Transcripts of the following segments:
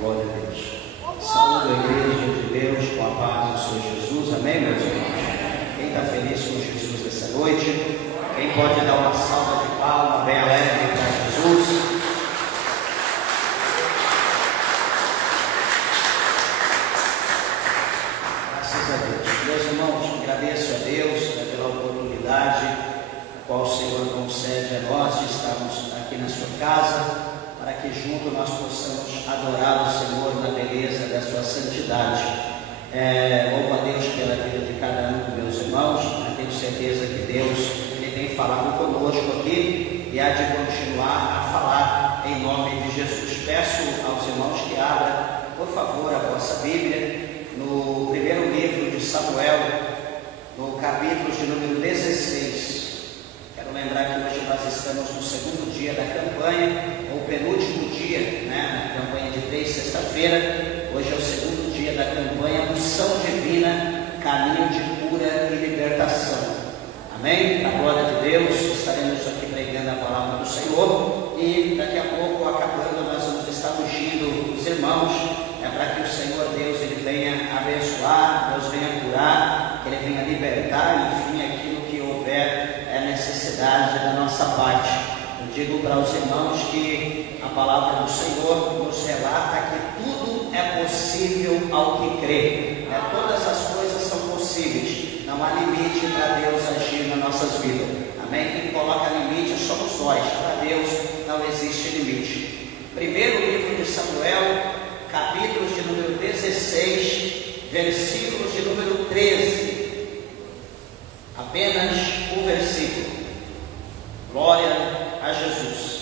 Glória a Deus. Saúde a igreja de Deus com a paz do Senhor Jesus. Amém, meus irmãos? Quem está feliz com Jesus essa noite? Quem pode dar uma salva de palmas bem alegre para Jesus? Graças a Deus. Meus irmãos, agradeço a Deus pela oportunidade a qual o Senhor concede a nós de estarmos aqui na sua casa, para que junto nós possamos adorar o Senhor na beleza da sua santidade. Louvo a Deus pela vida de cada um dos meus irmãos. Eu tenho certeza que Deus Ele tem falado conosco aqui e há de continuar a falar em nome de Jesus. Peço aos irmãos que abram, por favor, a vossa Bíblia no primeiro livro de Samuel, no capítulo de número 16. Quero lembrar que hoje nós estamos no segundo dia da campanha, ou penúltimo dia, na campanha de 3, sexta-feira. Hoje é o segundo dia da campanha Unção Divina, Caminho de Cura e Libertação. Amém? A glória de Deus, estaremos aqui pregando a palavra do Senhor e daqui a pouco, acabando, nós vamos estar ungindo os irmãos, para que o Senhor Deus Ele venha abençoar, Deus venha curar, que Ele venha libertar, enfim, aquilo que houver necessidade da nossa parte. Eu digo para os irmãos que a palavra do Senhor nos relata que tudo é possível ao que crê. Todas as coisas são possíveis, não há limite para Deus agir nas nossas vidas. Amém? Quem coloca limite somos nós, para Deus não existe limite. Primeiro livro de Samuel, capítulos de número 16, versículos de número 13. Apenas um versículo. Glória a Jesus.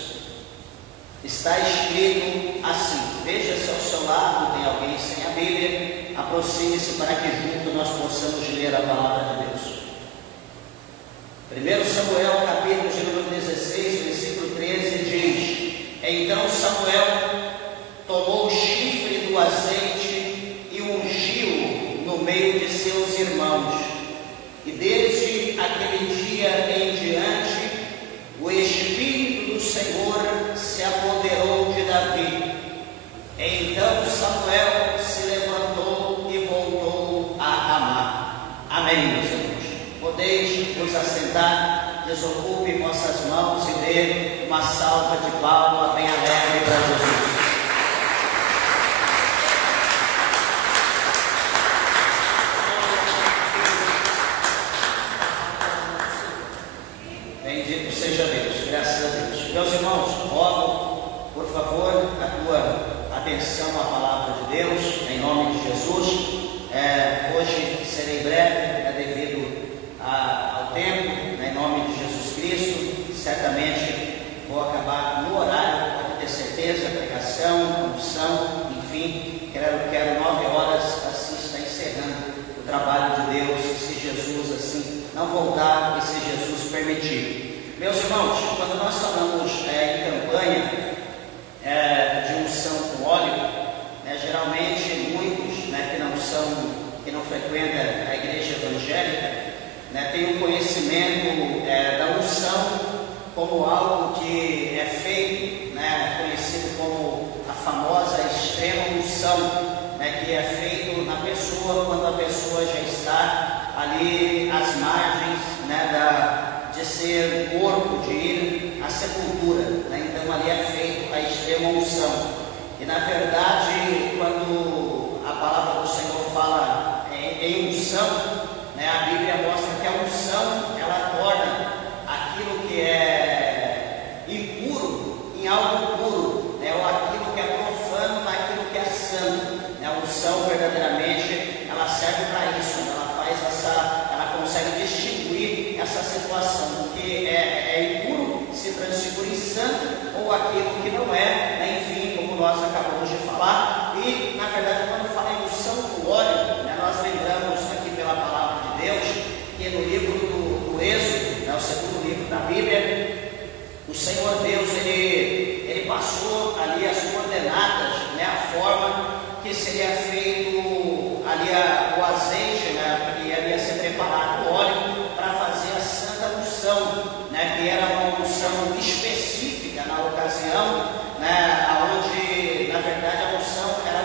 Está escrito assim. Veja se ao seu lado tem alguém sem a Bíblia. Aproxime-se para que junto nós possamos ler a palavra de Deus. 1 Samuel, capítulo de número 16, versículo 13, diz: Então Samuel tomou o chifre do azeite e ungiu no meio de seus irmãos. E desde aquele dia em diante, o Espírito do Senhor se apoderou de Davi. Então Samuel se levantou e voltou a Ramá. Amém, meus irmãos. Podeis vos assentar, desocupe vossas mãos e dê uma salva de palmas bem alegre para Jesus. Bendito seja Deus, graças a Deus. Meus irmãos, rogo, por favor, a tua atenção à palavra de Deus, em nome de Jesus. Hoje serei breve, devido ao tempo, em nome de Jesus Cristo. Certamente vou acabar no horário, pode ter certeza, pregação, unção, enfim, quero 9 horas, assim está encerrando o trabalho de Deus, se Jesus assim não voltar e se Jesus permitir. Meus irmãos, quando nós falamos em campanha de unção com óleo, geralmente muitos que não frequentam a igreja evangélica, têm um conhecimento da unção como algo que é feito, conhecido como a famosa extrema unção, que é feito na pessoa quando a pessoa já está ali às margens de ser morto, de ir à sepultura. Então ali é feito a extrema unção. E na verdade, quando a palavra do Senhor fala em unção, a Bíblia mostra que a unção ela torna aquilo que é impuro em algo puro, ou aquilo que é profano naquilo que é santo. A unção verdadeiramente ela serve para isso, ela consegue distinguir essa situação, o que é impuro se transfigura em santo, ou aquilo que não é, enfim, como nós acabamos de falar. E na verdade, quando fala em unção com óleo, nós lembramos aqui pela palavra de Deus que no livro do Êxodo, o segundo livro da Bíblia, o Senhor Deus ele passou ali as coordenadas, a forma que seria feito ali o azeite, que ia ser preparado o óleo para fazer a santa unção, que era uma unção específica na ocasião, onde na verdade a unção era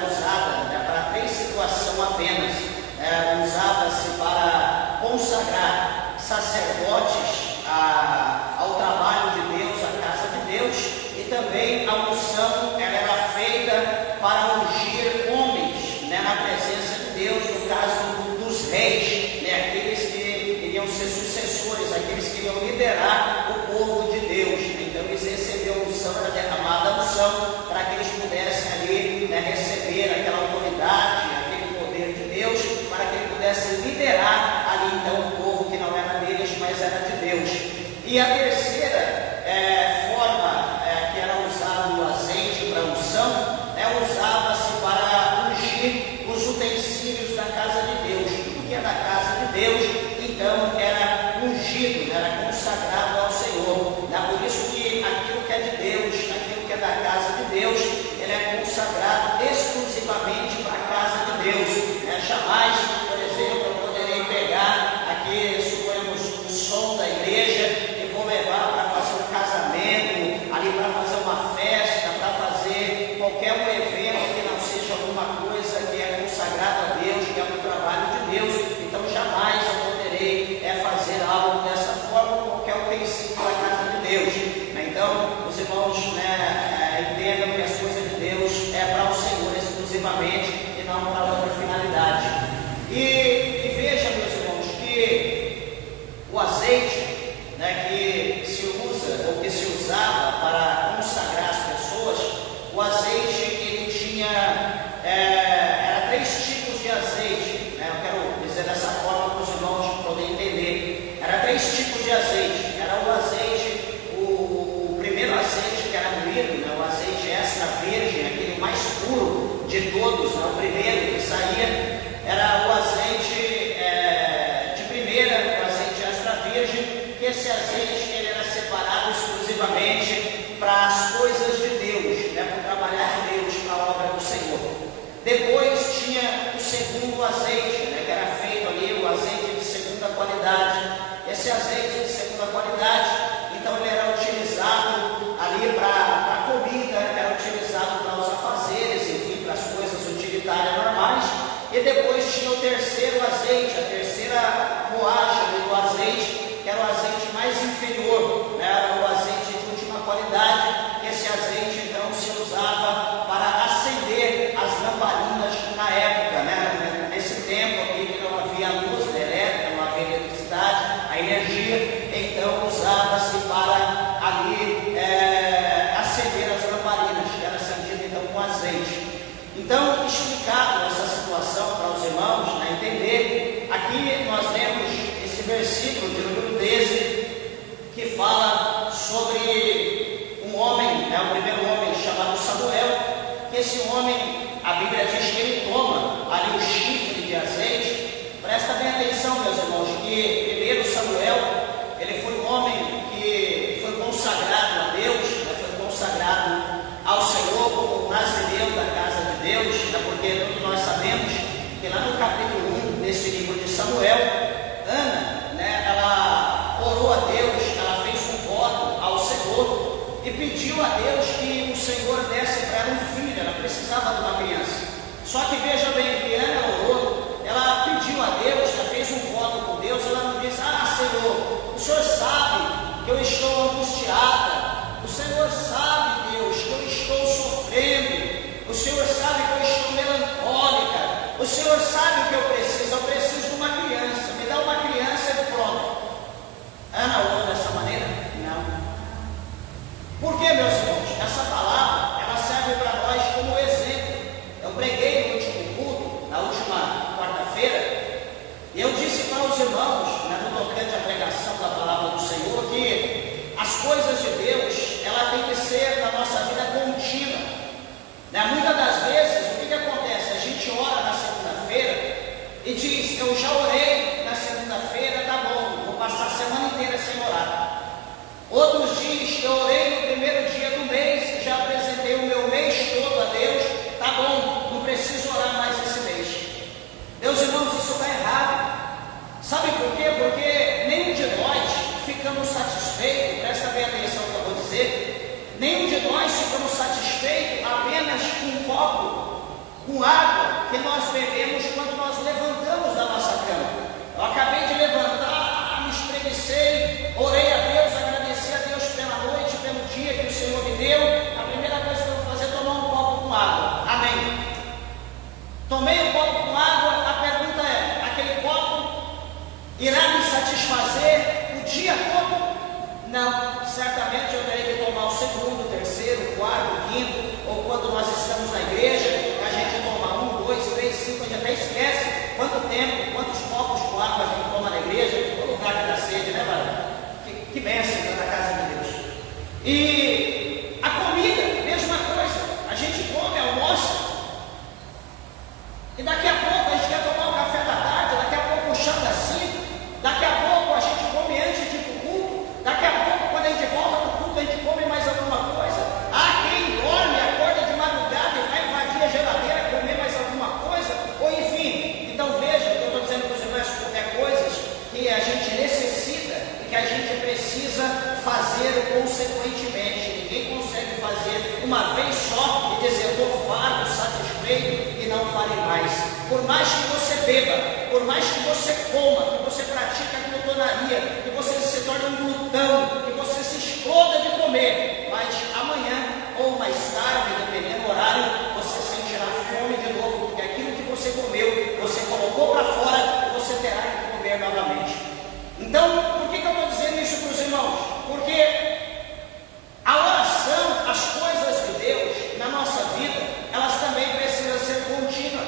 E a terceira forma que era usado o azeite para unção, usava-se para ungir os utensílios da casa de Deus. Tudo que é da casa de Deus, então, era ungido, era consagrado ao Senhor. Por isso que aquilo que é de Deus, aquilo que é da casa de Deus, ele é consagrado exclusivamente para a casa de Deus. Jamais, por exemplo, eu poderei pegar aqui, suponhamos, o som da igreja e vou levar para fazer um casamento, ali para fazer uma festa, para fazer qualquer evento que não seja alguma coisa que é consagrada a Deus, que é um trabalho de Deus. Então jamais eu poderei fazer algo dessa forma, qualquer utensílio da casa de Deus. Então, os irmãos entendam que as coisas de Deus é para o Senhor exclusivamente e não para outra finalidade. E veja, meus irmãos, que o azeite que se usa ou que se usava para consagrar as pessoas, o azeite ele tinha era 3 tipos de azeite. Eu quero dizer dessa forma para os irmãos poderem entender. Era 3 tipos de azeite. Era o azeite, o primeiro azeite que era moído, o azeite extra virgem, aquele mais puro de todos, o primeiro que saía, era o azeite de primeira, o azeite extra virgem, que esse azeite ele era separado exclusivamente para as coisas de Deus, para o trabalhar de Deus, para a obra do Senhor. Depois tinha o segundo azeite, que era feito ali, o azeite de segunda qualidade. Esse azeite de segunda qualidade, então ele era utilizado ali para comida, era utilizado para os afazeres, enfim, para as coisas utilitárias normais. E depois tinha o terceiro azeite, a terceira moagem do azeite, que era o azeite mais inferior, era o azeite de última qualidade, que esse azeite então se usava para acender as lamparinas na época, nesse tempo aqui que não havia luz elétrica, não havia eletricidade, a energia, então usava-se para ali acender as lamparinas, que era acendido então com azeite. Então, explicado essa situação para os irmãos entender, aqui nós lemos esse versículo de número 13, que fala sobre um homem, o primeiro homem chamado Samuel, que esse homem, a Bíblia diz que ele toma ali o chifre de azeite. Presta bem atenção, meus irmãos, que primeiro Samuel, ele foi um homem que foi consagrado a Deus, foi consagrado ao Senhor como nazireu da casa de Deus, porque todos nós sabemos que lá no capítulo 1 desse livro de Samuel, Ana, ela orou a Deus, ela fez um voto ao Senhor e pediu a Deus que o Senhor desse para ela um filho. Ela precisava de uma criança. Só que veja bem, que Ana orou, ela pediu a Deus, ela fez um voto com Deus, ela não disse: Senhor, o Senhor sabe que eu estou angustiada, o Senhor sabe, Deus, que eu estou sofrendo, o Senhor sabe que eu estou melancólica, o Senhor sabe o que eu preciso de uma criança, me dá uma criança e pronto. Ana orou dessa maneira? Não. Por que, meus irmãos? Essa palavra, ela serve para nós como exemplo. Eu preguei no último farei mais. Por mais que você beba, por mais que você coma, que você pratique a glutonaria, que você se torne um glutão, que você se exploda de comer, mas amanhã ou mais tarde, dependendo do horário, você sentirá fome de novo, porque aquilo que você comeu, você colocou para fora e você terá que comer novamente. Então, por que eu estou dizendo isso para os irmãos? Porque a oração, as coisas de Deus na nossa vida, elas também precisam ser contínuas,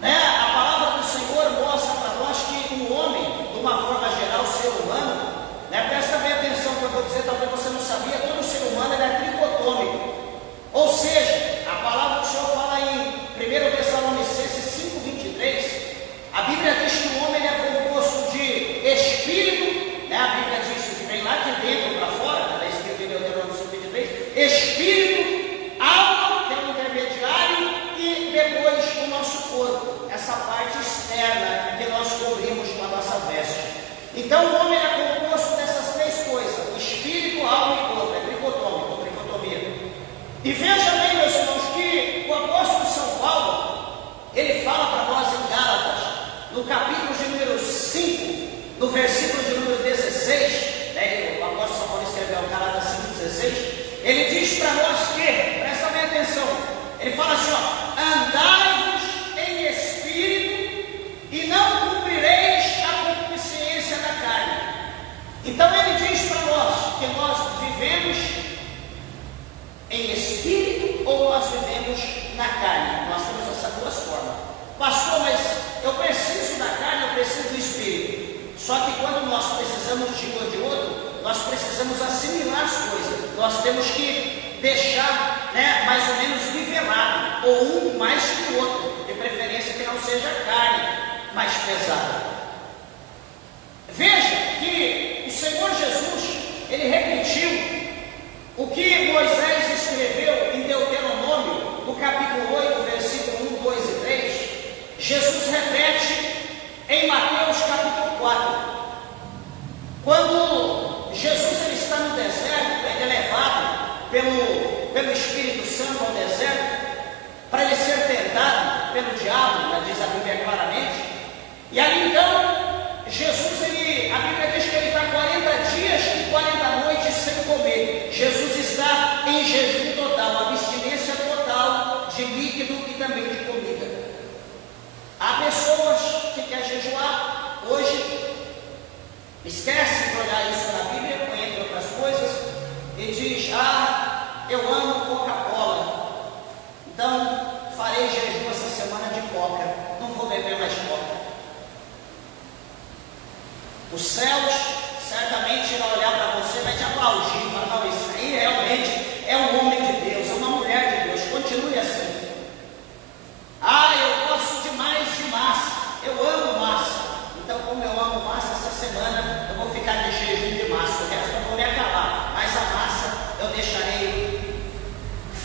né? A palavra do Senhor mostra para nós que o homem, de uma forma geral, o ser humano, né? Presta bem atenção que eu vou dizer, talvez você não sabia, todo ser humano ele é tricotômico, ou seja, a palavra do Senhor fala em 1 Tessalonicenses 5:23, a Bíblia diz que o homem é composto de espírito, né? A Bíblia diz que vem lá de dentro para fora, está escrito em Deuteronômio 5:23, espírito, alma, que é o intermediário, e depois o nosso corpo, essa parte externa que nós cobrimos com a nossa veste. Então o homem é composto dessas três coisas, espírito, alma e corpo, é tricotômico, tricotomia. E veja bem, meus irmãos, que o apóstolo São Paulo, ele fala para nós em Gálatas, no capítulo de número 5, no versículo de número 16, né, o apóstolo São Paulo escreveu Gálatas 5:16, ele diz para nós que, presta bem atenção, ele fala assim, ó, andai-vos em espírito e não cumprireis a concupiscência da carne. Então ele diz para nós que nós vivemos em espírito ou nós vivemos na carne. Nós temos essas duas formas. Pastor, mas eu preciso da carne, eu preciso do espírito. Só que quando nós precisamos de um ou de outro, nós precisamos assimilar as coisas. Nós temos que deixar, né, mais ou menos nivelado, ou um mais que o outro, de preferência que não seja carne mais pesada. Veja que o Senhor Jesus, ele repetiu o que Moisés escreveu em Deuteronômio, no capítulo 8, versículo 1, 2 e 3, Jesus repete em Mateus capítulo 4, quando Jesus ele está no deserto, ele é levado pelo Espírito Santo ao deserto, para ele ser tentado pelo diabo, né, diz a Bíblia claramente, e ali então, Jesus, a Bíblia diz que ele está 40 dias e 40 noites sem comer. Jesus está em jejum total, abstinência total de líquido e também de comida. Há pessoas que querem jejuar hoje, esquece de olhar isso na Bíblia, entre outras coisas, e diz, eu amo Coca-Cola, então farei jejum essa semana de Coca, não vou beber mais Coca. Os céus certamente irão olhar para você e vai te aplaudir, falar, não, isso aí realmente é um homem de Deus, é uma mulher de Deus, continue assim. Eu gosto demais de massa, eu amo massa, então como eu amo massa, essa semana eu vou ficar de jejum de massa, o resto eu vou me acabar, mas a massa eu deixarei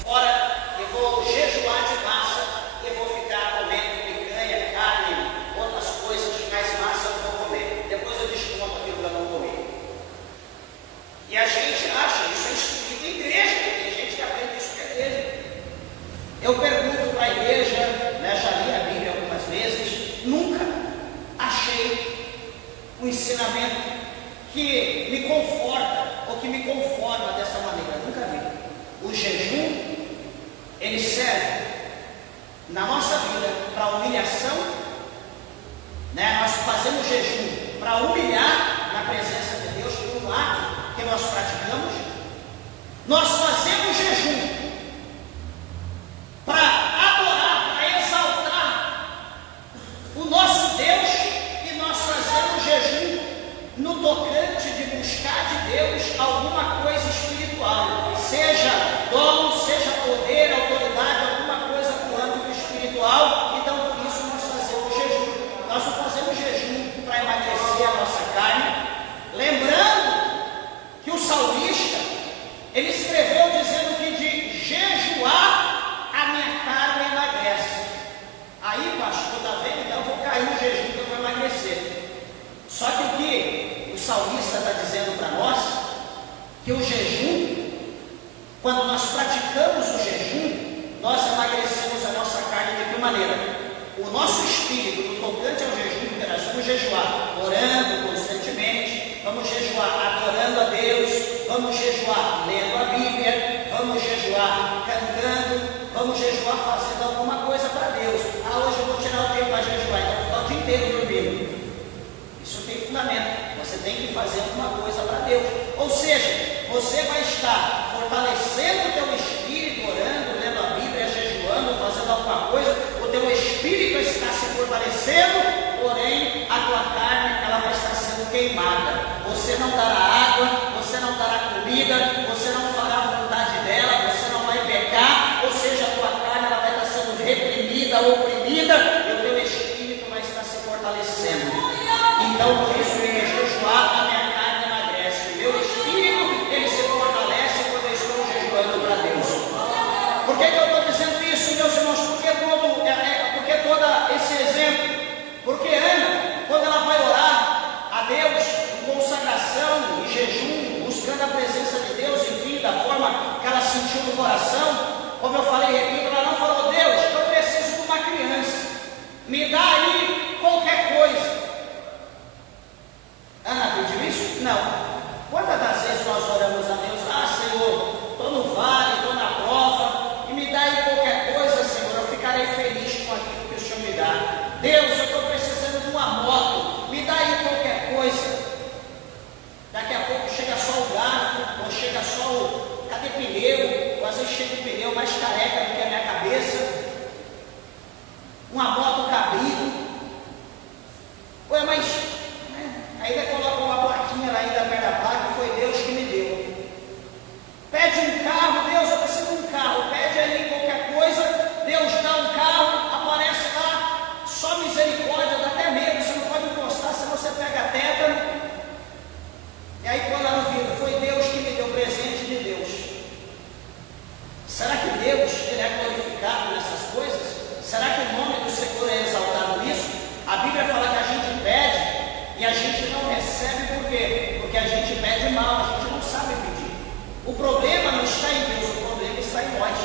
fora, eu vou jejuar de massa, e vou ficar comendo picanha, carne, outras coisas, mas massa eu vou comer, depois eu desconto aquilo que eu não comi. E a gente acha, isso é instruído em igreja, tem gente que aprende isso na igreja. Eu pergunto para a igreja, né, já li a Bíblia algumas vezes, nunca achei um ensinamento que me conforta ou que me conforma dessa maneira, nunca vi. O jejum, ele serve na nossa vida para humilhação, né? Nós fazemos jejum para humilhar na presença de Deus, por um ato que nós praticamos. Nós fazemos jejum para adorar, para exaltar o nosso Deus, e nós fazemos jejum no tocante de buscar de Deus alguma coisa espiritual, seja dom, seja poder, autoridade, alguma coisa no âmbito espiritual. Então por isso nós fazemos jejum. Nós não fazemos jejum para emagrecer a nossa carne. Lembrando que o salmista, ele escreveu maneira, o nosso espírito, no tocante ao jejum, nós vamos jejuar orando constantemente, vamos jejuar adorando a Deus, vamos jejuar lendo a Bíblia, vamos jejuar cantando, vamos jejuar fazendo alguma coisa para Deus. Hoje eu vou tirar o tempo para jejuar, então vou ficar o dia inteiro dormindo. Isso tem fundamento, você tem que fazer alguma coisa para Deus. Ou seja, você vai estar fortalecendo o teu espírito, orando, lendo a Bíblia, jejuando, fazendo alguma coisa, o teu espírito está se fortalecendo, porém a tua carne ela vai estar sendo queimada. Você não dará água, você não dará comida, você não fará a vontade dela, você não vai pecar, ou seja, a tua carne ela vai estar sendo reprimida, oprimida, e o teu espírito vai estar se fortalecendo. Então, por isso, eu jejuar, a minha carne emagrece, o meu espírito ele se fortalece quando eu estou jejuando para Deus. Por que eu estou dizendo isso, meus irmãos? Porque todo esse exemplo? Porque Ana, quando ela vai orar a Deus em consagração, em jejum, buscando a presença de Deus, enfim, da forma que ela sentiu no coração, como eu falei, repito, ela não falou: Deus, eu preciso de uma criança, me dá aí qualquer coisa. Ana pediu isso? Não. Quantas das vezes nós oramos a Deus: Senhor, estou no vale, estou na prova, e me dá aí qualquer coisa, Senhor, eu ficarei feliz com aquilo que o Senhor me dá. Deus, eu estou precisando de uma moto, me dá aí qualquer coisa. Daqui a pouco chega só o garfo, ou chega só o... Cadê pneu? Ou às vezes chega o pneu mais careca do que a minha cabeça. Uma moto cabrito. Ué, mas... Ainda colocou uma plaquinha lá ainda perto da placa, foi Deus que me deu. Pede um carro, Deus, eu preciso de um carro. Pede aí qualquer coisa, Deus dá um carro, aparece lá, só misericórdia, dá até medo, você não pode encostar, senão você pega a tétano. E aí quando ela viu, foi Deus que me deu, presente de Deus. Será que Deus ele é glorificado nessas coisas? Será que o nome do Senhor é exaltado nisso? A Bíblia fala que a gente pede e a gente não recebe. Por quê? Porque a gente pede mal, a gente não sabe pedir. O problema não está em Deus, o problema está em nós.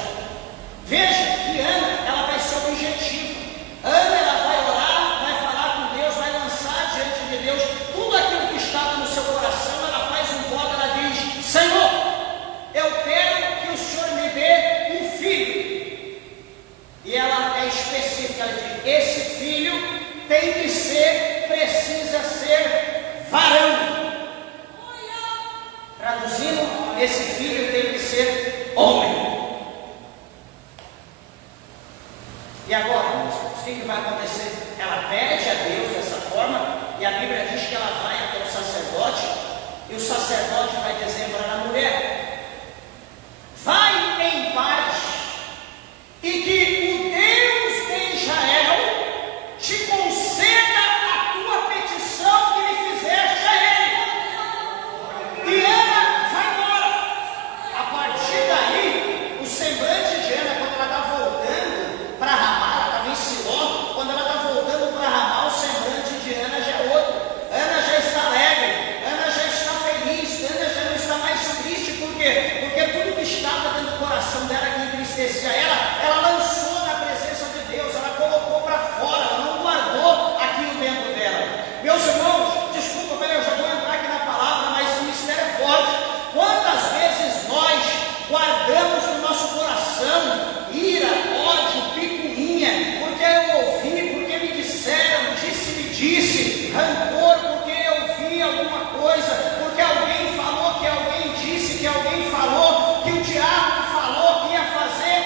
Veja que Ana, ela vai ser objetiva. Ana, ela vai orar, vai falar com Deus, vai lançar diante de Deus tudo aquilo que estava no seu coração. Ela faz um voto, ela diz: Senhor, eu quero que o Senhor me dê um filho. E ela é específica, ela diz: esse filho tem que ser, precisa ser varão. Traduzindo, esse filho tem que ser homem. E agora, o que vai acontecer? Ela pede a Deus dessa forma, e a Bíblia diz que ela vai até o sacerdote, e o sacerdote vai dizer para a mulher: vai em paz, e que o Deus de Israel te conceda a tua petição que lhe fizeste a ele. E Ana vai embora. A partir daí, o semblante de Ana, quando ela está voltando para Ramá, ela estava em Siló, quando ela está voltando para Ramá, o semblante de Ana já é outro. Ana já está alegre, Ana já está feliz, Ana já não está mais triste. Por quê? Porque tudo que estava dentro do coração dela que entristecia ela lançou na presença de Deus, ela colocou para fora, ela não guardou aquilo dentro dela. Meus irmãos, desculpa, eu já vou entrar aqui na palavra, mas esse mistério é forte. Quantas vezes nós guardamos no nosso coração ira, ódio, picuinha, porque eu ouvi, porque me disseram, me disse, rancor, porque eu vi alguma coisa, porque alguém falou, que alguém disse, que alguém falou, que o diabo falou que ia fazer,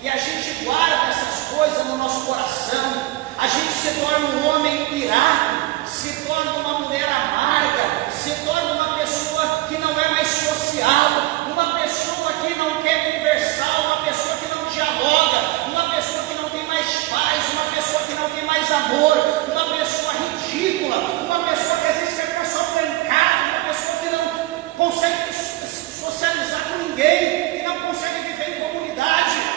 e a gente guarda essas coisas no nosso coração. A gente se torna um homem irado, se torna uma mulher amarga, se torna uma pessoa que não é mais social, uma pessoa que não quer conversar, uma pessoa que não dialoga, uma pessoa que não tem mais paz, uma pessoa que não tem mais amor, uma pessoa ridícula, uma pessoa que às vezes quer ficar só trancada, uma pessoa que não consegue socializar com ninguém, que não consegue viver em comunidade.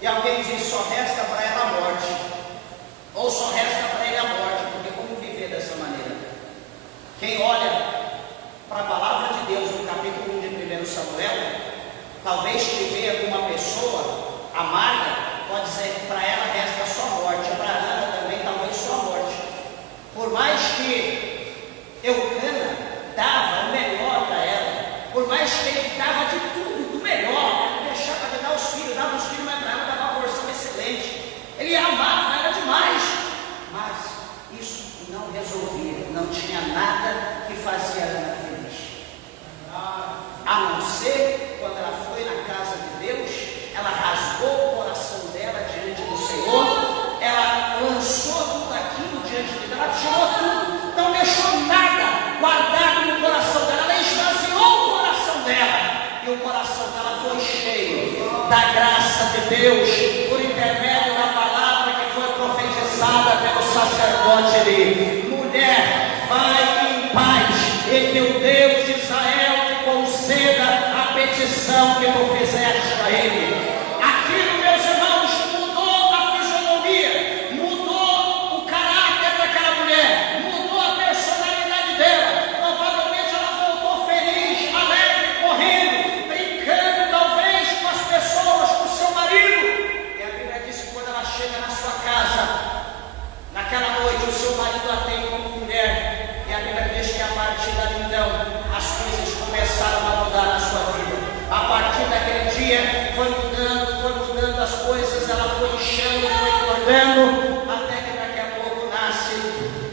E alguém diz: só resta para ela a morte, ou só resta para ele a morte, porque como viver dessa maneira? Quem olha para a palavra de Deus no capítulo 1 de 1 Samuel, talvez que vê alguma pessoa amarga, Deus, por intermédio da palavra que foi profetizada pelo sacerdote ali: mulher, vai em paz, e que o Deus de Israel te conceda a petição que tu fizeste a ele. Aquilo, meus irmãos, mudou a fisionomia, mudou o caráter daquela mulher, mudou a personalidade dela. Provavelmente ela voltou feliz, alegre, correndo, brincando talvez com as pessoas, com o seu marido. E a Bíblia diz que quando ela chega na sua casa, naquela noite, o seu marido a tem como mulher. E a Bíblia diz que a partir dali então, as coisas começaram a mudar na sua vida. A partir daquele dia, foi mudando as coisas, ela foi inchando, foi engordando, até que daqui a pouco nasce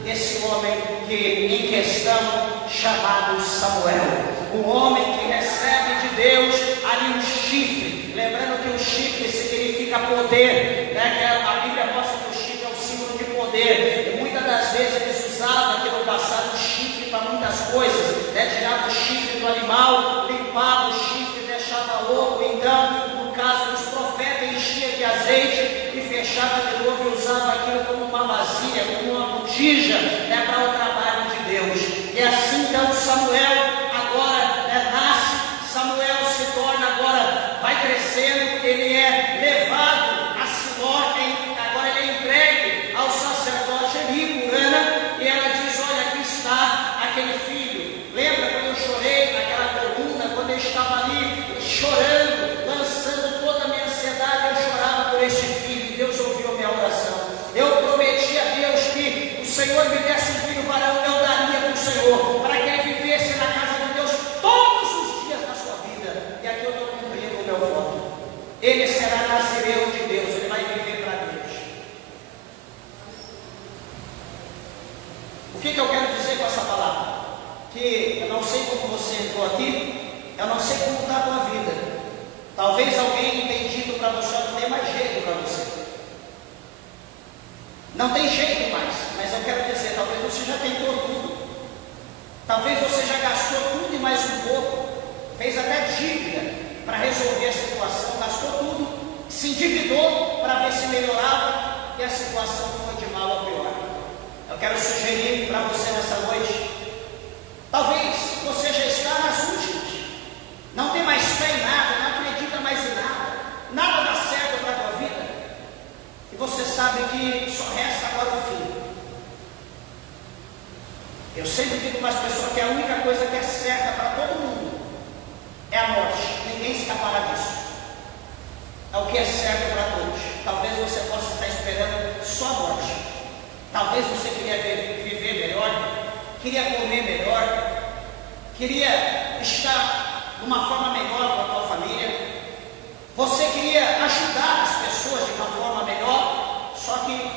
esse homem em questão, chamado Samuel. Um homem que recebe de Deus ali um chifre. Lembrando que o chifre significa poder, né? A Bíblia mostra que o chifre é um símbolo de poder. E muitas das vezes eles usavam aqui no passado o chifre para muitas coisas, né? Tirava o chifre do animal, limpava o chifre, deixava louco. Então, no caso dos profetas, enchia de azeite e fechava de novo e usava aquilo como uma vasilha, como uma botija, né? Para o trabalho de Deus. E assim então Samuel agora, né, nasce. Samuel se torna agora, vai crescendo, ele é levado a Siló, agora ele é entregue ao sacerdote Eli, por Ana, e ela diz: olha, aqui está aquele filho. Lembra quando eu chorei naquela coluna, quando eu estava ali chorando, lançando toda a minha ansiedade, eu chorava por este filho, e Deus ouviu a minha oração. Eu prometi a Deus que o Senhor me desse um filho varão, eu daria para o Senhor, para que ele vivesse na casa de Deus todos os dias da sua vida. E aqui eu estou cumprindo o meu voto. Ele será nazireu de Deus, ele vai viver para Deus. O que eu quero dizer com essa palavra? Que eu não sei como você entrou aqui, eu não sei como está a tua vida. Talvez alguém tenha dito para você: não tem mais jeito para você. Não tem jeito mais, mas eu quero dizer, talvez você já tentou tudo. Talvez você já gastou tudo e mais um pouco. Fez até dívida para resolver a situação, gastou tudo, se endividou para ver se melhorava, e a situação foi de mal a pior. Eu quero sugerir para você nessa noite: talvez você já está nas últimas, não tem mais fé em nada, não acredita mais em nada, nada dá certo para a tua vida, e você sabe que só resta agora o fim. Eu sempre digo para as pessoas que a única coisa que é certa para todo mundo é a morte, ninguém escapará disso. É o que é certo para todos. Talvez você possa estar esperando só a morte. Talvez você queria viver melhor, queria comer melhor, queria estar de uma forma melhor com a tua família. Você queria ajudar as pessoas de uma forma melhor, só que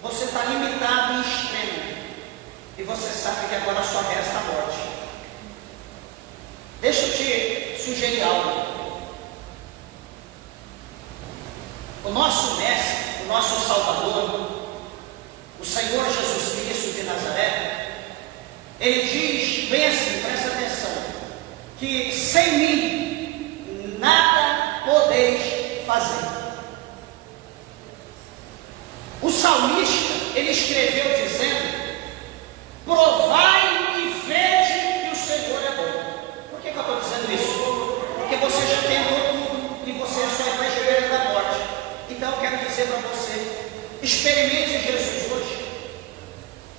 você está limitado em extremo. E você sabe que agora só resta a morte. Deixa eu te sugerir algo. O nosso mestre, o nosso Salvador, o Senhor Jesus Cristo de Nazaré, ele diz bem assim, presta atenção, que sem mim nada podeis fazer. O salmista, ele escreveu dizendo: provai e vede que o Senhor é bom. Por que eu estou dizendo isso? Porque você já tentou tudo e você só vai chegar da morte. Então eu quero dizer para você: experimente Jesus hoje.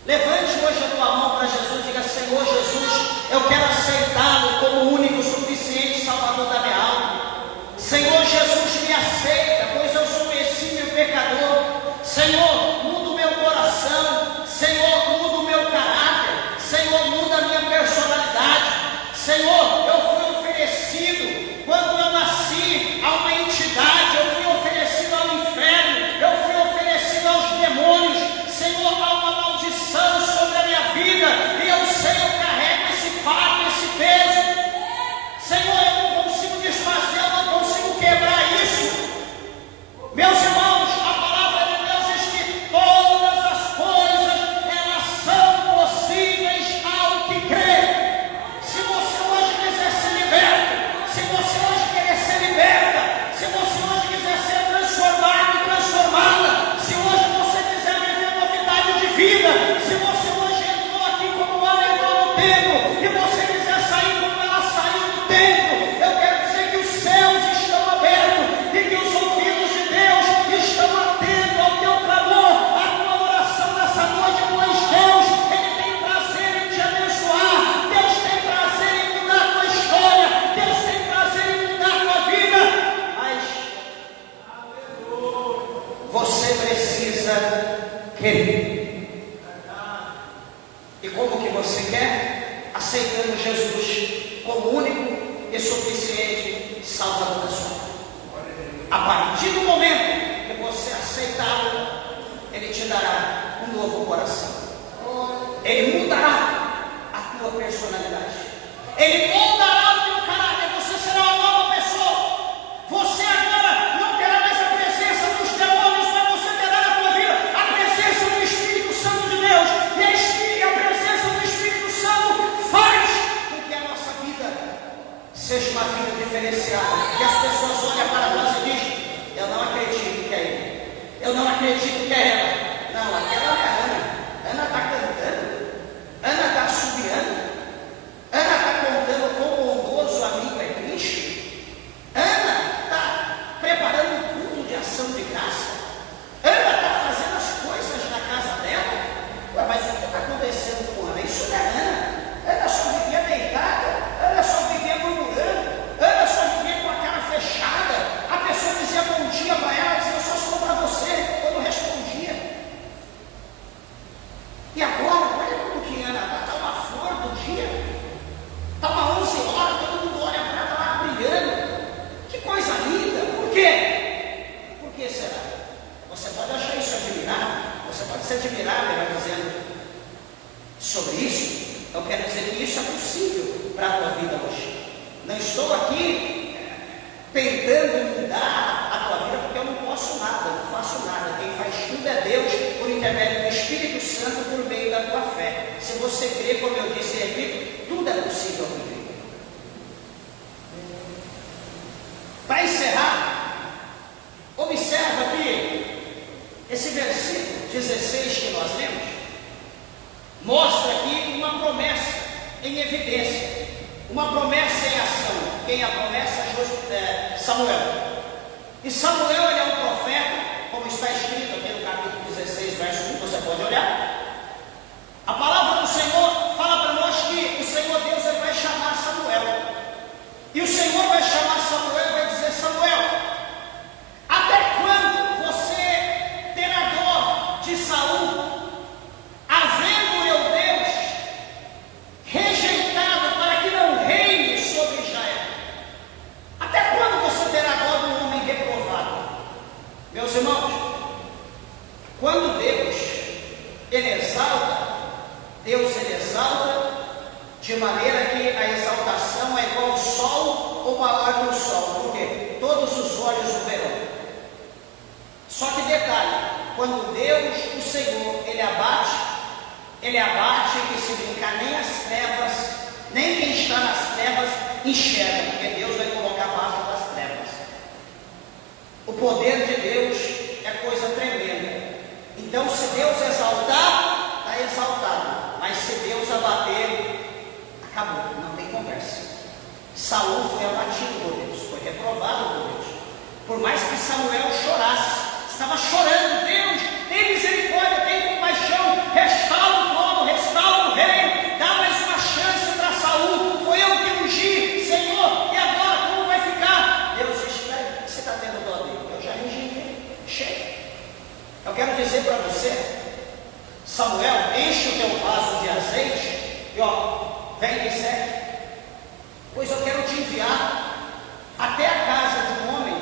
Levante hoje a tua mão para Jesus e diga: Senhor Jesus, eu quero aceitá-lo como o único, suficiente Salvador da minha alma. Senhor Jesus, me aceita, pois eu sou esse meu pecador. Senhor, muda o meu coração. Senhor, muda o meu caráter. Senhor, muda a minha personalidade. Senhor, eu fui oferecido, quando eu nasci, a uma entidade. Eu fui oferecido ao inferno. Eu fui oferecido aos demônios. Senhor, há uma maldição sobre a minha vida. E eu sei, eu carrego esse fardo, esse peso. você precisa querer. E como que você quer? Aceitando Jesus como único e suficiente Salvador da sua vida. A partir do momento que você aceitá-lo, Ele te dará um novo coração. Ele mudará a tua personalidade. Ele moldará o teu caráter. Você será uma nova pessoa. Você agora não terá mais a presença dos demônios, mas você terá na tua vida a presença do Espírito Santo de Deus. E a presença do Espírito Santo faz com que a nossa vida seja uma vida diferenciada. E as pessoas olham para nós e dizem: eu não acredito que é ele. Eu não acredito que é ela. Não, aquela é a Ana. Ana está cantando. Ana está assobiando. Ana está contando quão bondoso amigo é Cristo. Ana está preparando um culto de ação de graça. Ana está fazendo as coisas na casa dela. Ué, mas o que está acontecendo com Ana? Isso não é Ana. Ana só vivia deitada. Ana só vivia murmurando. Ana só vivia com a cara fechada. A pessoa dizia bom dia para ela, dizia eu só sou para você. Eu não respondia. E agora, olha como que Ana está uma flor do dia. Está uma 11 horas, todo mundo olha para ela, está lá brilhando. Que coisa linda. Por quê? Por que será? Você pode achar isso admirável. Você pode se admirar, melhor dizendo, sobre isso. Eu quero dizer que isso é possível para a tua vida hoje. Não estou aqui tentando mudar a tua vida, porque eu não posso nada, não faço nada. Quem faz tudo é Deus, por intermédio do Espírito Santo, por meio da tua fé. Se você crê, como eu disse e repito, tudo é possível para viver. Para encerrar, observa aqui esse versículo 16 que nós lemos, mostra aqui uma promessa em evidência, uma promessa em ação. Quem é a promessa? Samuel. E Samuel, ele é um profeta, como está escrito aqui no capítulo 16, verso 1, você pode olhar. A palavra do Senhor fala para nós que o Senhor Deus, ele vai chamar Samuel. E o Senhor vai chamar Samuel e vai dizer: Samuel, até quando você terá dó de Saul, havendo meu Deus rejeitado para que não reine sobre Israel? Até quando você terá dó do homem reprovado? Meus irmãos, quando Deus ele exalta de maneira que a exaltação é igual ao sol ou maior que o sol, porque todos os olhos o verão. Só que detalhe, quando Deus, o Senhor, ele abate que se brincar nem as trevas, nem quem está nas trevas enxerga, porque Deus vai colocar abaixo das trevas. O poder de Deus é coisa tremenda. Então, se Deus exaltar, está exaltado. Mas se Deus abater, acabou, não tem conversa. Saul foi abatido por Deus, foi reprovado por Deus. Por mais que Samuel chorasse, estava chorando: Deus, tem misericórdia, tem compaixão, restaura o trono, restaura o reino, dá mais uma chance para Saul. Foi eu que ungi, Senhor, e agora como vai ficar? Deus disse: o que você está tendo dó dele? Eu já ungi, chega. Eu quero dizer para você, Samuel, enche o teu vaso de azeite e vem e segue, pois eu quero te enviar até a casa de um homem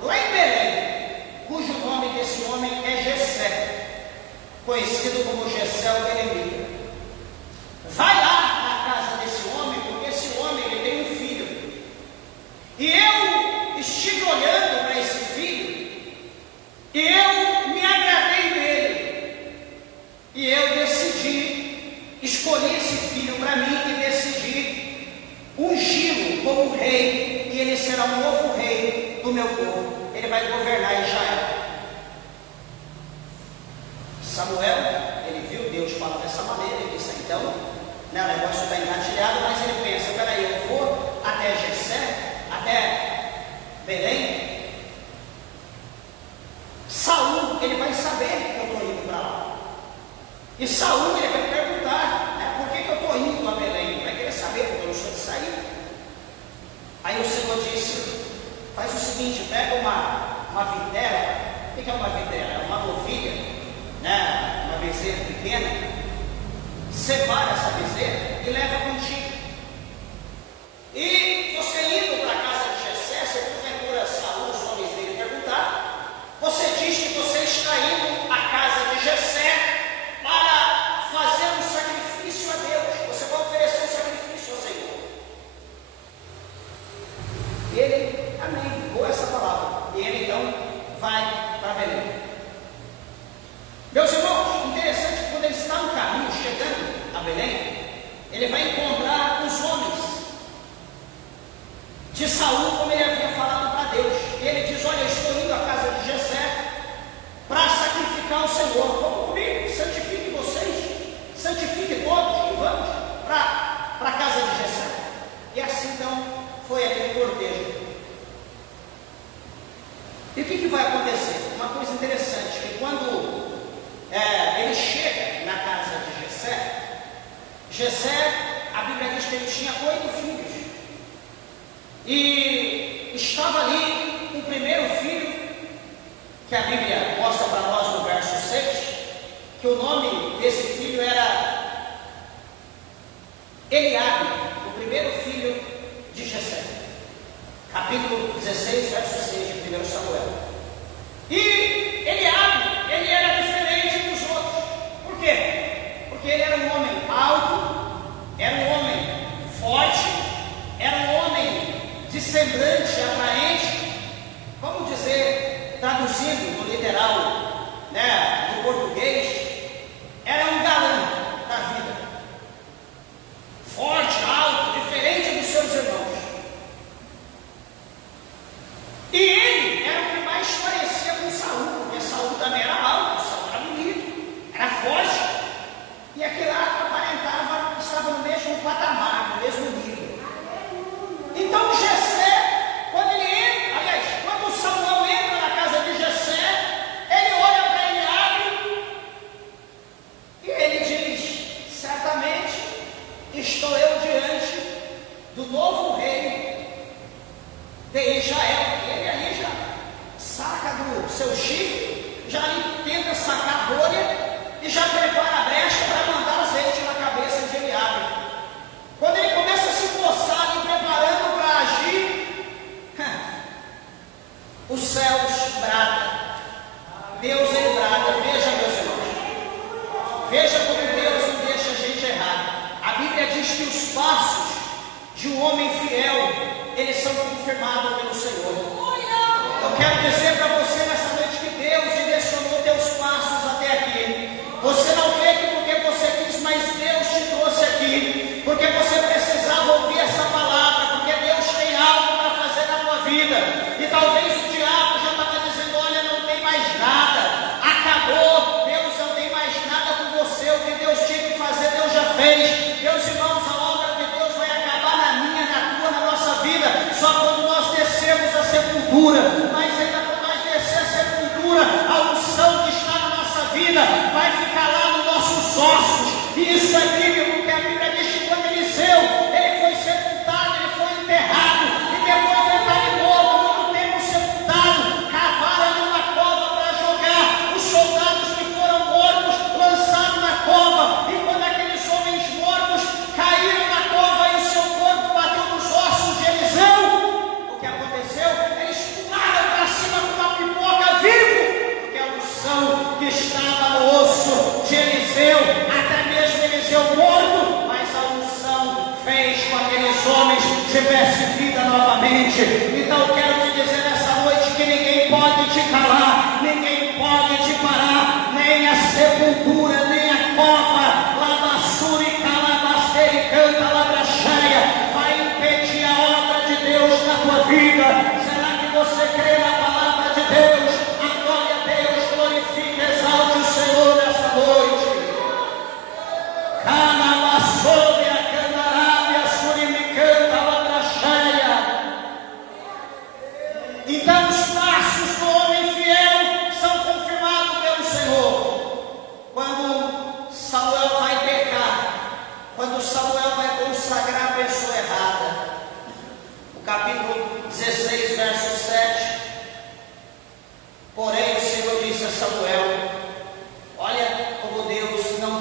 lá em Belém, cujo nome desse homem é Jessé, conhecido como Jessé o Belemita. Vai lá na casa desse homem, porque esse homem ele tem um filho, e eu estive olhando para esse filho, e eu me agradei dele, e eu escolhi esse filho para mim e decidi ungi-lo como rei, e ele será um novo rei do meu povo. Ele vai governar Israel. Samuel, ele viu Deus falar dessa maneira, ele disse: então, o negócio está engatilhado, mas ele pensa: peraí, eu vou até Jessé, até Belém. Saul, ele vai saber que eu estou indo para lá. E Saul, ele vai perguntar: por que eu estou indo a Belém? Ele vai querer saber, porque eu não sou de sair. Aí o Senhor disse: faz o seguinte, pega uma vitela. O que é uma vitela? pequena, separa essa bezerra e leva contigo. E você indo para a casa de Jessé, se porventura Saul, os homens dele perguntar, você diz que você está indo à casa de Jessé para fazer um sacrifício a Deus. Você vai oferecer um sacrifício ao Senhor. E ele, amém, boa essa palavra. E ele então vai para Belém. Meus irmãos, interessante que quando ele está no caminho, chegando a Belém, ele vai encontrar os homens de Saul, como ele havia falado para Deus. E ele diz: olha, eu estou indo à casa de Jessé para sacrificar ao Senhor. Vamos comigo, santifique vocês, santifique todos e vamos para a casa de Jessé. E assim então foi aquele cortejo. E o que vai acontecer? Uma coisa interessante, que quando ele chega na casa de Jessé, a Bíblia diz que ele tinha 8 filhos. E estava ali o primeiro filho, que a Bíblia mostra para nós no verso 6, que o nome desse filho era Eliabe, o primeiro filho de Jessé. Capítulo 16, verso 6 de 1 Samuel. E Eliabe, ele era diferente dos outros. Por quê? Porque ele era um homem alto, era um homem forte, era um homem de semblante atraente. Vamos dizer, traduzindo no literal, do português, era um galã da vida. Forte, alto, diferente dos seus irmãos. E ele era o que mais parecia com Saul, porque Saul também era alto, Saul era bonito, era forte, e aquele lá aparentava, estava no mesmo patamar, no mesmo nível. Então Jessé, quando ele entra, aliás, quando Samuel entra na casa de Jessé, ele olha para Eliabe e ele diz: certamente estou eu diante do novo rei de Israel. Ele ali já saca do seu chifre, já ali tenta sacar a bolha e já prepara a brecha para mandar azeite na cabeça de Eliabe. Quando ele começa a se coçar ali, preparando para agir, os céus bradam, Deus ele brada. Veja, meus irmãos, veja como Deus não deixa a gente errar. A Bíblia diz que os passos de um homem fiel, eles são confirmados pelo Senhor. Eu quero dizer para você nessa noite que Deus direcionou teus passos até aqui. Você não veio aqui porque você quis, mas Deus te trouxe aqui porque você precisava ouvir essa palavra, porque Deus tem algo para fazer na tua vida. E talvez o diabo já estava dizendo: olha, não tem mais nada, acabou, Deus não tem mais nada com você, o que Deus tinha que fazer, Deus já fez. Meus irmãos, a obra de Deus vai acabar na minha, na tua, na nossa vida, só quando nós descermos a sepultura. Mas ainda quando nós descer a sepultura, a unção que está na nossa vida vai ficar lá nos nossos ossos. E isso é bíblico, porque a Bíblia diz que quando Eliseu, ele foi sepultado, ele foi enterrado, e depois ele está de novo, muito tempo sepultado, cavaram ali uma cova para jogar os soldados que foram mortos, lançados na cova. E quando aqueles homens mortos caíram na cova e o seu corpo bateu nos ossos de Eliseu, o que aconteceu? Eles pularam para cima com uma pipoca vivo, porque a unção que estava no osso de Eliseu, até mesmo Eliseu morto, mas a unção fez com que aqueles homens tivessem vida novamente. Então eu quero te dizer nessa noite que ninguém pode te calar, ninguém pode te parar, nem a sepultura, nem a cova, lavassura e calabaceira e canta labracheia, vai impedir a obra de Deus na tua vida. Será que você crê na palavra de Deus? Adore a Deus, glorifique, exalte o Senhor nessa noite. Calabaçoia, candarábia, surimicanta, labracheia. Então os passos do homem fiel são confirmados pelo Senhor. Quando Samuel vai pecar, quando Samuel vai consagrar a pessoa errada, o capítulo 16, verso 7, porém o Senhor disse a Samuel: olha como Deus não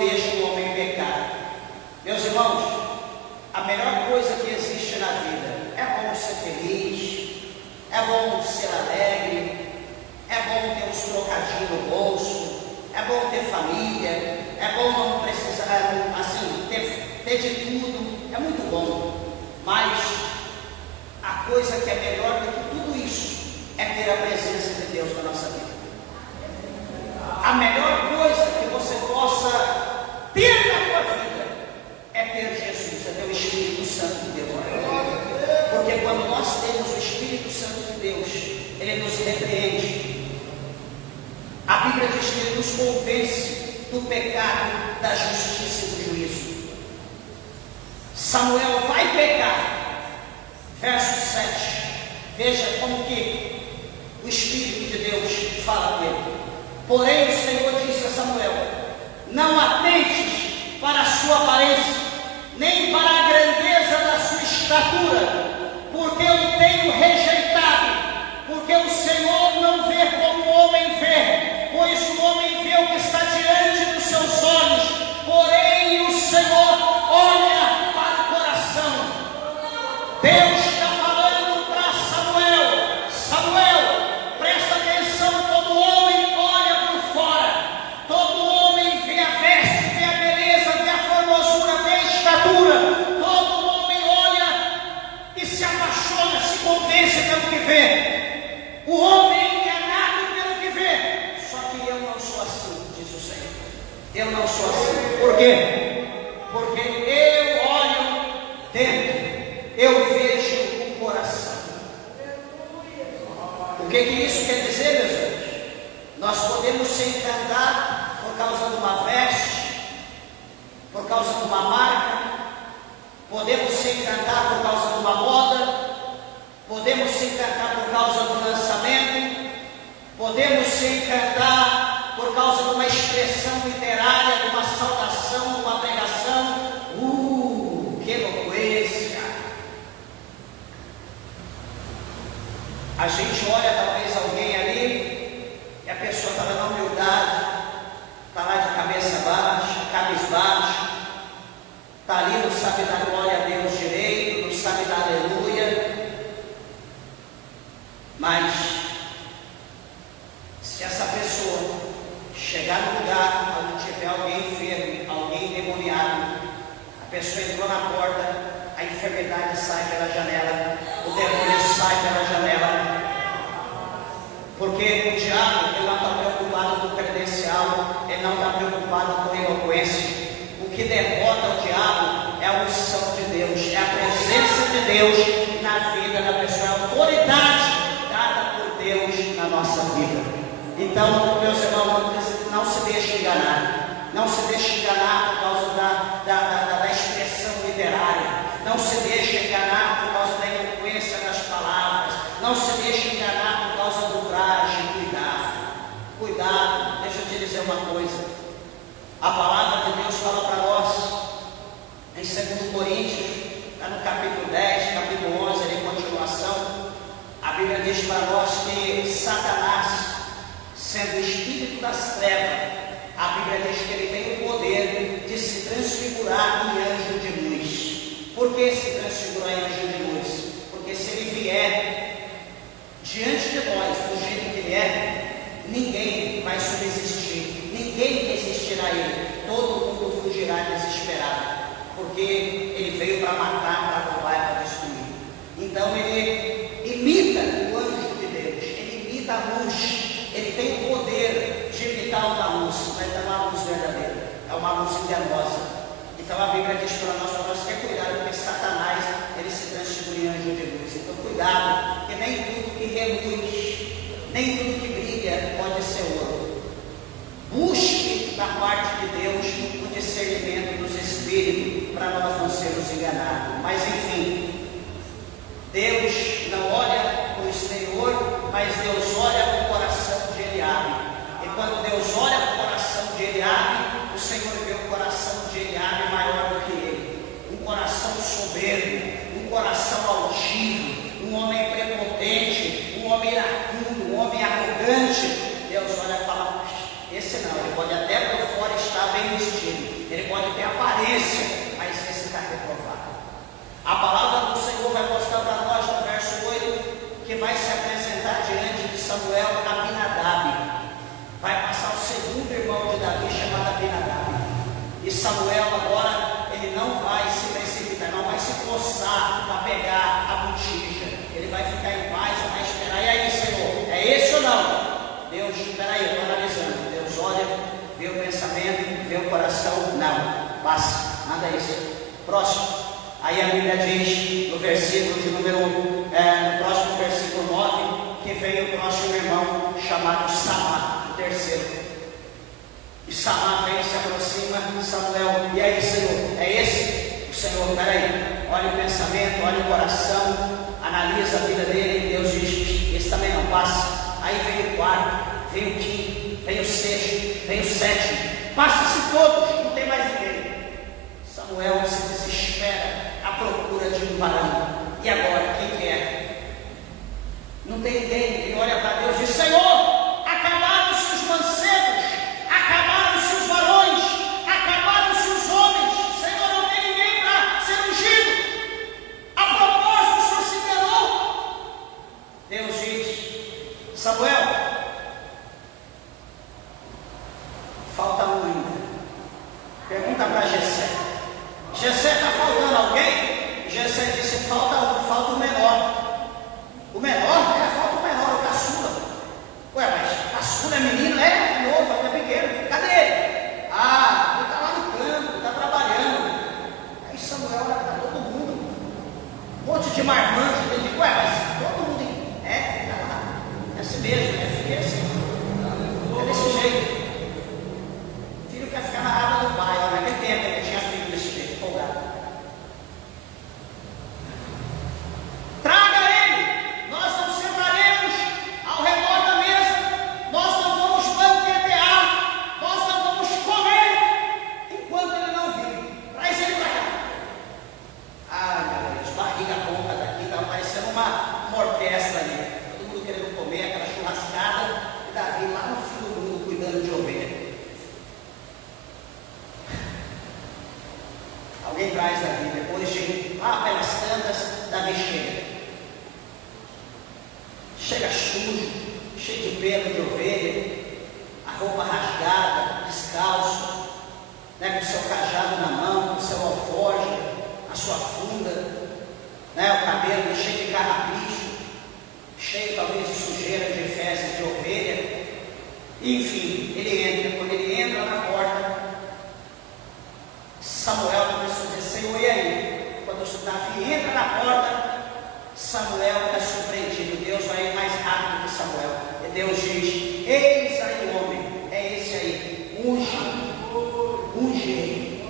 trocadinhos no bolso, é bom ter família, é bom não precisar, assim, ter de tudo, é muito bom. Mas a coisa que é melhor do que tudo isso é ter a presença de Deus na nossa vida. A melhor coisa que você possa ter na tua vida é ter Jesus, é ter o Espírito Santo de Deus. Porque quando nós temos o Espírito Santo de Deus, Ele nos repreende. A Bíblia diz que Ele nos convence do pecado, da justiça e do juízo. Samuel vai pecar. Verso 7. Veja como que o Espírito de Deus fala com ele. Porém o Senhor disse a Samuel: não atentes para a sua aparência, nem para a grandeza da sua estatura, porque eu tenho rejeitado. Porque o Senhor não vê como o homem vê, pois o homem vê o que está diante dos seus olhos, porém o Senhor olha para o coração. Deus está falando para Samuel: Samuel, presta atenção, todo homem olha por fora, todo homem vê a veste, vê a beleza, vê a formosura, vê a estatura, todo homem olha e se apaixona, se convence pelo que vê. O homem é enganado pelo que vê. Só que eu não sou assim, diz o Senhor. Eu não sou assim. Por quê? Porque eu olho dentro, eu vejo o coração. O que isso quer dizer, meus irmãos? Nós podemos ser encantados por causa de uma veste, por causa de uma marca, podemos ser encantados por causa de uma moda, podemos se encantar por causa do lançamento, podemos se encantar por causa de uma expressão literária, de uma saudação, de uma pregação. Que eloquência! A gente olha talvez alguém ali e a pessoa está lá na humildade, está lá de cabeça baixa, cabisbaixo, está ali, não sabe dar glória a Deus direito, não sabe dar aleluia. Mas se essa pessoa chegar no lugar onde tiver alguém enfermo, alguém endemoniado, a pessoa entrou na porta, a enfermidade sai pela janela, o demônio sai pela janela. Porque o diabo, ele não está preocupado com o credencial, ele não está preocupado com a eloquência. O que derrota o diabo é a unção de Deus, é a presença de Deus na vida da pessoa, é a autoridade Deus na nossa vida. Então, meus irmãos, não se deixe enganar. Não se deixe enganar por causa da expressão literária. Não se deixe enganar por causa da eloquência das palavras. Não se deixe enganar por causa do traje. Cuidado, deixa eu te dizer uma coisa. A palavra de Deus fala para nós em 2 Coríntios, está no capítulo 10, capítulo 11, ali, continuação. A Bíblia diz para nós que Satanás, sendo o espírito das trevas, a Bíblia diz que ele tem o poder de se transfigurar em anjo de luz. Por que se transfigurar em anjo de luz? Porque se ele vier diante de nós, do jeito que ele é, ninguém vai subsistir, ninguém resistirá a ele, todo mundo fugirá desesperado, porque ele veio para matar, para roubar e para destruir. Então ele imita o anjo de Deus, ele imita a luz, ele tem o poder de imitar uma luz, mas não é uma luz verdadeira, é uma luz enganosa. Então a Bíblia diz para nós ter cuidado, porque Satanás, ele se transfigura em anjo de luz. Então cuidado, porque nem tudo que reluz, nem tudo que brilha pode ser ouro. Busque da parte de Deus o discernimento dos espíritos, para nós não sermos enganados. Mas enfim, Deus não olha o exterior, mas Deus olha o coração de Eliabe. E quando Deus olha o coração de Eliabe, o Senhor vê o coração de Eliabe maior do que ele. Um coração soberbo, um coração altivo, um homem prepotente, um homem iracundo, um homem arrogante. Deus olha Samuel agora, ele não vai se precipitar, não vai se coçar para pegar a botija. Ele vai ficar em paz, vai esperar. E aí, Senhor, é esse ou não? Deus, peraí, eu estou analisando. Deus olha, vê o pensamento, vê o coração. Não, passa, nada isso. Próximo. Aí a Bíblia diz, no versículo de no próximo versículo 9, que veio o próximo irmão chamado Samá, o terceiro. E Samá vem, se aproxima de Samuel. E aí, Senhor, é esse? O Senhor, peraí, olha o pensamento, olha o coração, analisa a vida dele. E Deus diz, esse também não passa. Aí vem o quarto, vem o quinto, vem o sexto, vem o sétimo. Passa-se todos, não tem mais ninguém. Samuel se desespera à procura de um varão. E agora, quem que é? Não tem ninguém. Ele olha para Deus e diz, Senhor, acabaram-se os mancebos, acabaram-se os varões, acabaram-se os homens. Senhor, não tem ninguém para ser ungido. A propósito, o Senhor se enganou. Deus diz, Samuel, falta um ainda. Pergunta para Jessé. Jessé, está faltando alguém? Jessé disse, falta o menor. O menor? Falta o menor, o caçula. Ué, mas caçula é menino? É novo, é pequeno. Cadê ele? Ah, ele está lá no campo, está trabalhando. Aí Samuel olha para todo mundo. Um monte de marmanjo. Ele diz, ué, mas todo mundo está lá. É assim mesmo, filho, é assim. É desse jeito. O filho quer ficar na raba do pai. Olha, naquele tempo ele tinha filho desse jeito, folgado. Traga ele, nós não sentaremos ao redor da mesa, nós não vamos banquetear, nós não vamos comer enquanto ele não vir. Traz ele para cá. Ah, meu Deus, barriga ronca daqui, estava parecendo uma orquestra ali. Todo mundo querendo comer aquela churrascada e Davi lá no fim do mundo cuidando de ovelha. Alguém traz Davi, depois de pelas tantas, Davi chega sujo, cheio de pelo de ovelha, a roupa rasgada, descalço, com o seu cajado na mão, com o seu alforje, a sua funda, o cabelo cheio de carrapicho, cheio talvez de sujeira, de fezes de ovelha. Enfim, ele entra. Quando ele entra na porta, Samuel começou a dizer, Senhor, e aí? Quando Davi entra na porta, Samuel é surpreendido. Deus vai mais rápido que Samuel. E Deus diz, eis aí o homem, é esse aí, unge ele.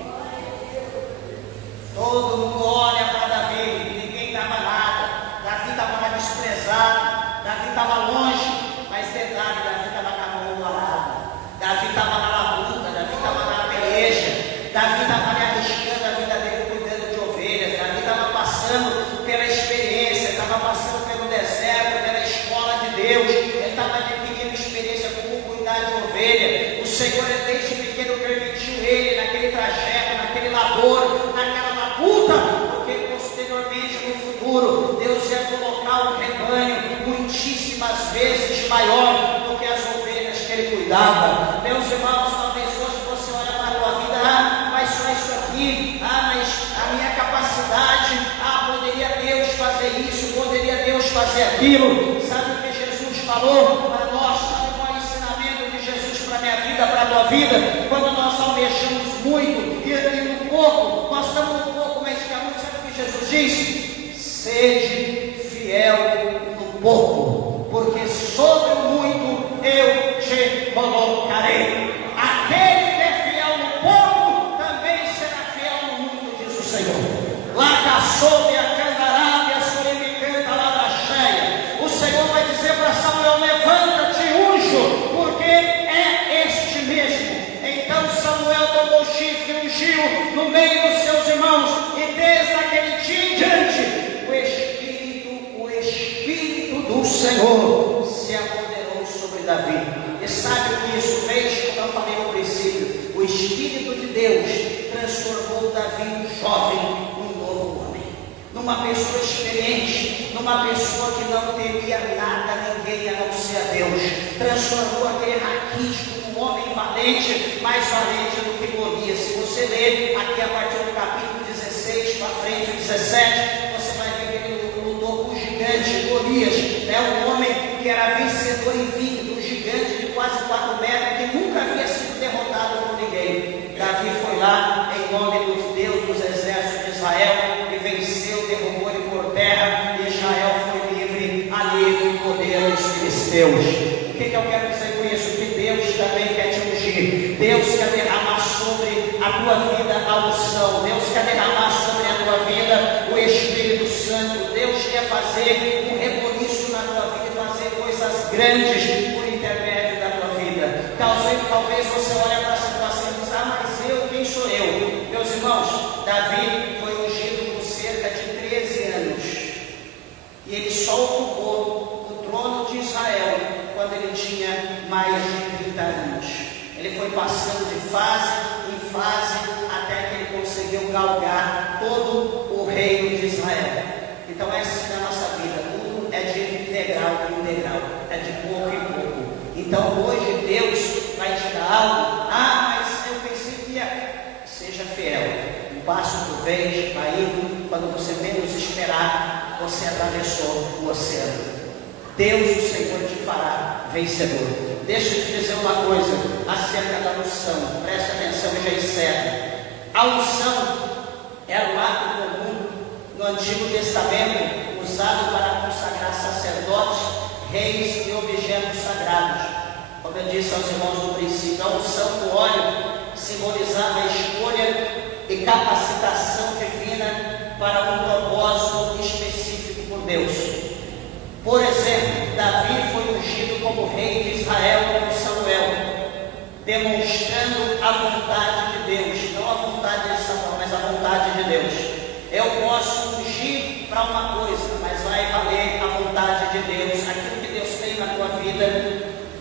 Todo mundo olha para Davi, ninguém dava nada. Davi estava lá desprezado, Davi estava longe, mas detalhe, Davi estava com a mão arada, Davi estava na labuta, Davi estava na peleja, Davi estava ali arriscando a vida dele cuidando de ovelhas, Davi estava passando pela experiência, estava passando pelo deserto, pela escola de Deus, ele estava adquirindo experiência como cuidar de ovelha. O Senhor, desde pequeno, permitiu ele naquele trajeto, naquele labor, naquela labuta, porque posteriormente, no futuro, Deus ia colocar um rebanho muitíssimas vezes maior do que as ovelhas que ele cuidava. Meus irmãos, talvez hoje você olha para a tua vida, mas só isso aqui, mas a minha capacidade, poderia Deus fazer isso, poderia Deus fazer aquilo. Sabe o que Jesus falou para nós? Sabe qual é o ensinamento de Jesus para a minha vida, para a tua vida? Quando nós almejamos muito e no pouco, nós estamos no pouco, mas fica muito. Sabe o que Jesus diz? Sede fiel no pouco, porque sobre o muito eu te colocarei. Aquele que é fiel no pouco também será fiel no muito, diz o Senhor. Lá soube a candarábia, solemicanta lá da cheia. O Senhor vai dizer para Samuel, levanta-te, unjo, porque é este mesmo. Então Samuel tomou o chifre e ungiu no meio dos seus irmãos, e desde aquele dia em diante, o Espírito do Senhor se apoderou sobre Davi. E sabe o que isso fez? Como eu falei no princípio, o Espírito de Deus transformou Davi um jovem, numa pessoa experiente, numa pessoa que não temia nada, ninguém a não ser a Deus. Transformou aquele raquítico num homem valente, mais valente do que Golias. Se você ler ti. Deus quer derramar sobre a tua vida a unção. Deus quer derramar sobre a tua vida o Espírito Santo. Deus quer fazer um reboliço na tua vida e fazer coisas grandes por intermédio da tua vida. Talvez você olhe para a situação e diz: mas eu, quem sou eu? Meus irmãos, Davi foi ungido por cerca de 13 anos. E ele só ocupou o trono de Israel quando ele tinha mais de 30 anos. Ele foi passando de fase em fase até que ele conseguiu galgar todo o reino de Israel. Então essa é a nossa vida, tudo é de integral em integral, é de pouco em pouco. Então hoje Deus vai te dar algo. Mas eu pensei que ia. Seja fiel, um passo por vez, vai indo, quando você menos esperar, você atravessou o oceano. Deus, o Senhor, te fará vencedor. Deixa eu te dizer uma coisa acerca da unção, preste atenção e já encerro. A unção era um ato comum no Antigo Testamento, usado para consagrar sacerdotes, reis e objetos sagrados. Como eu disse aos irmãos no princípio, a unção do óleo simbolizava a escolha e capacitação divina para um propósito específico por Deus. Por exemplo, Davi foi ungido como rei de Israel por Samuel, demonstrando a vontade de Deus, não a vontade de Samuel, mas a vontade de Deus. Eu posso ungir para uma coisa, mas vai valer a vontade de Deus. Aquilo que Deus tem na tua vida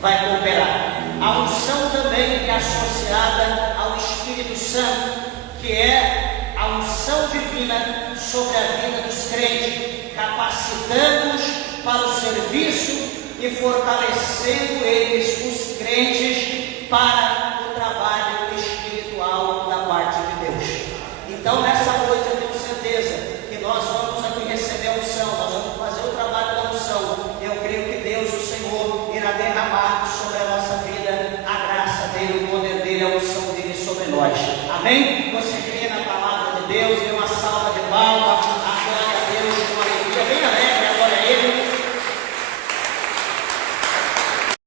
vai cooperar. A unção também é associada ao Espírito Santo, que é a unção divina sobre a vida dos crentes, capacitando-os para o serviço e fortalecendo eles, os crentes, para o trabalho espiritual da parte de Deus. Então nessa noite eu tenho certeza que nós vamos aqui receber a unção, nós vamos fazer o trabalho da unção. Eu creio que Deus, o Senhor, irá derramar sobre a nossa vida a graça dele, o poder dele, a unção dele sobre nós. Amém?